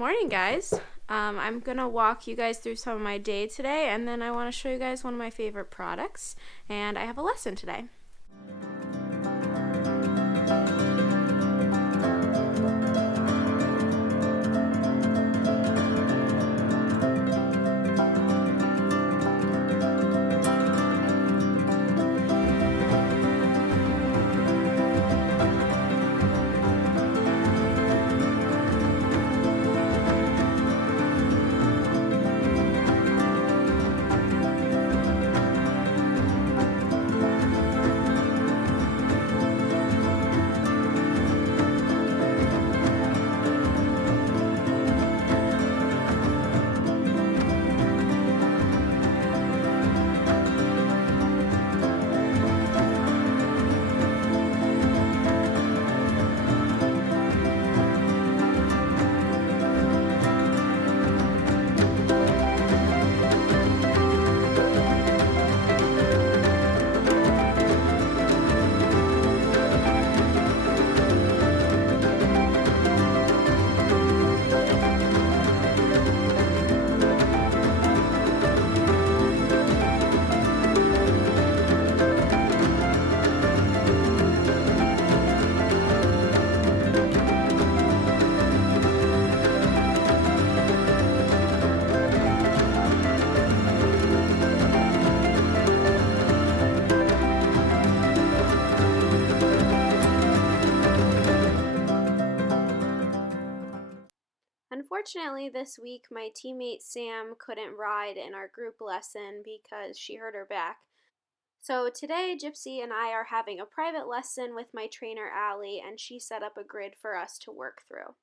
morning, guys. I'm gonna walk you guys through some of my day today, and then I want to show you guys one of my favorite products, and I have a lesson today. Unfortunately, this week my teammate Sam couldn't ride in our group lesson because she hurt her back. So today, Gypsy and I are having a private lesson with my trainer Allie, and she set up a grid for us to work through.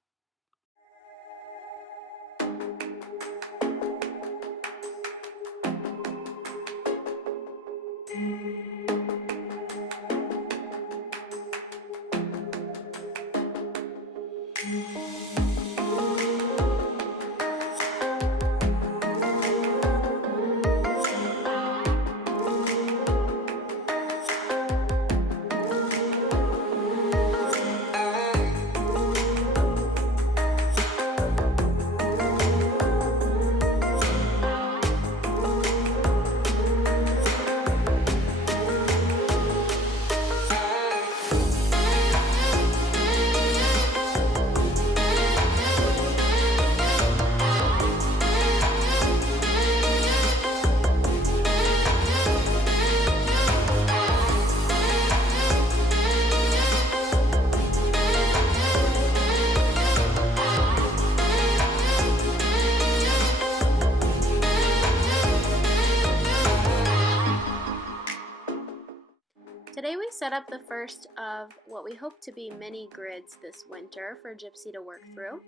Today we set up the first of what we hope to be mini grids this winter for Gypsy to work through.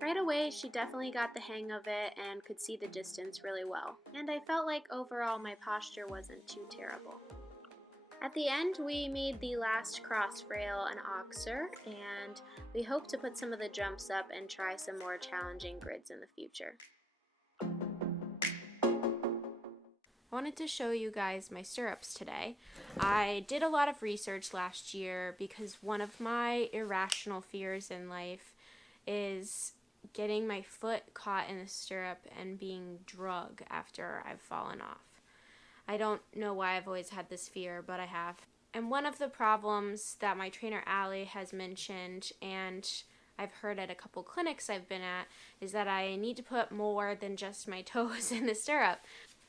Right away, she definitely got the hang of it and could see the distance really well, and I felt like overall my posture wasn't too terrible. At the end, we made the last cross rail an oxer, and we hope to put some of the jumps up and try some more challenging grids in the future. I wanted to show you guys my stirrups today. I did a lot of research last year because one of my irrational fears in life is getting my foot caught in a stirrup and being drug after I've fallen off. I don't know why I've always had this fear, but I have. And one of the problems that my trainer Allie has mentioned, and I've heard at a couple clinics I've been at, is that I need to put more than just my toes in the stirrup.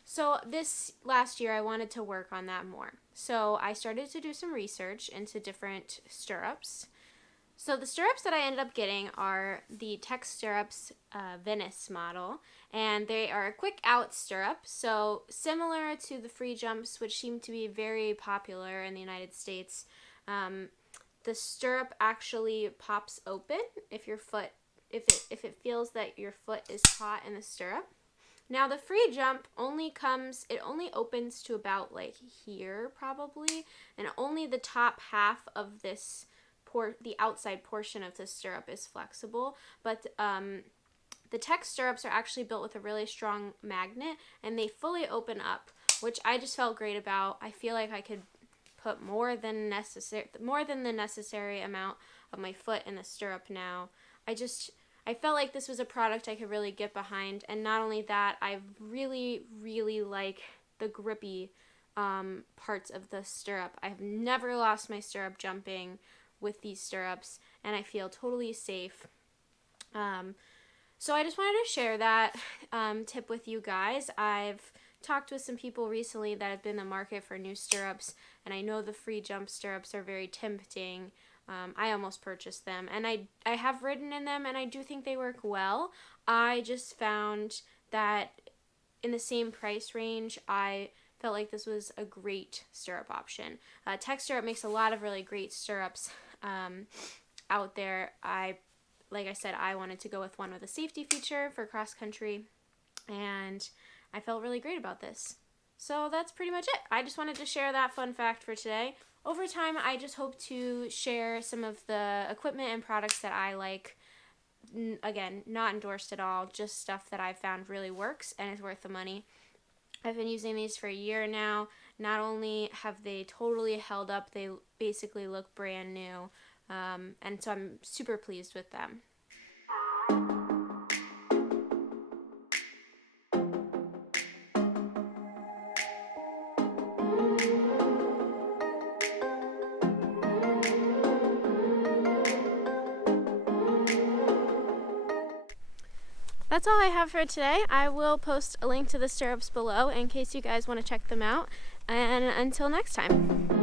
So this last year I wanted to work on that more. So I started to do some research into different stirrups. So the stirrups that I ended up getting are the Tech Stirrups Venice model, and they are a quick out stirrup, so similar to the free jumps, which seem to be very popular in the United States. The stirrup actually pops open if it feels that your foot is caught in the stirrup. Now the free jump only opens to about like here probably, and only the top half of this the outside portion of the stirrup is flexible, but the Tech stirrups are actually built with a really strong magnet, and they fully open up, which I just felt great about. I feel like I could put more than the necessary amount of my foot in the stirrup now. I felt like this was a product I could really get behind, and not only that, I really, really like the grippy parts of the stirrup. I've never lost my stirrup jumping with these stirrups, and I feel totally safe. So I just wanted to share that tip with you guys. I've talked with some people recently that have been in the market for new stirrups, and I know the free jump stirrups are very tempting. I almost purchased them, and I have ridden in them, and I do think they work well. I just found that in the same price range, I felt like this was a great stirrup option. Tech Stirrup makes a lot of really great stirrups out there. Like I said, I wanted to go with one with a safety feature for cross country, and I felt really great about this. So that's pretty much it. I just wanted to share that fun fact for today. Over time, I just hope to share some of the equipment and products that I like. Again, not endorsed at all, just stuff that I've found really works and is worth the money. I've been using these for a year now. Not only have they totally held up, they basically look brand new. And so I'm super pleased with them. That's all I have for today. I will post a link to the stirrups below in case you guys want to check them out. And until next time.